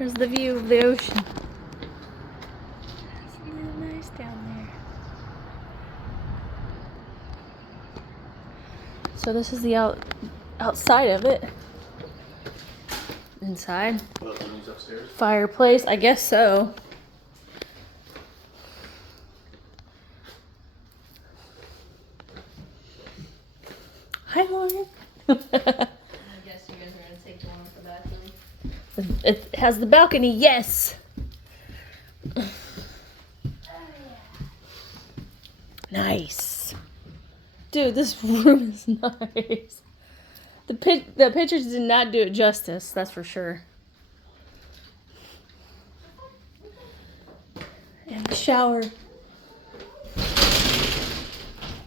There's the view of the ocean. It's really nice down there. So this is the outside of it. Inside. Upstairs? Fireplace, I guess so. Hi, Lauren. I guess you guys are gonna take one for that bathroom. It has the balcony, yes. Nice. Dude, this room is nice. The pictures did not do it justice, that's for sure. And the shower.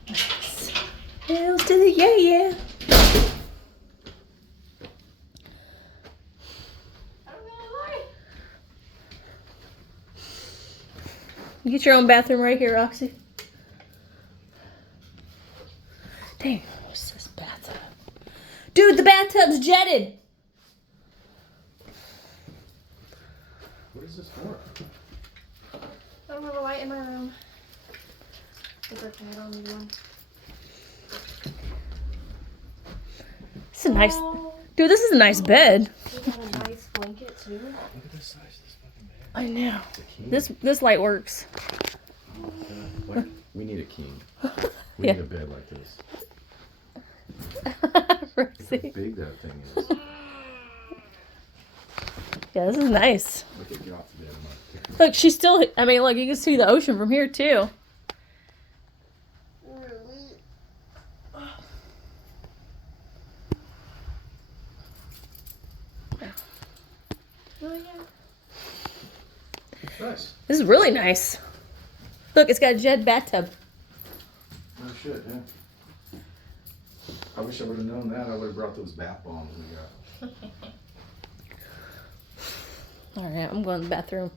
Nice. Hells to the yeah. You get your own bathroom right here, Roxy. Dang, what's this bathtub? Dude, the bathtub's jetted. What is this for? I don't have a light in my room. It's okay, I don't need one. This is a nice. Dude, this is a nice bed. You got a nice blanket too. Look at the size of this fucking bed. I know. It's a king. This light works. Oh, God. Like, we need a king. We Yeah. need a bed like this. Look Roxy. how big that thing is. Yeah, this is nice. Look at get off the bed. Look, she's still. I mean, look, you can see the ocean from here too. Oh yeah. Nice. This is really nice. Look, it's got a jet bathtub. Oh shit, yeah. I wish I would have known that. I would have brought those bath bombs we got. All right, I'm going to the bathroom.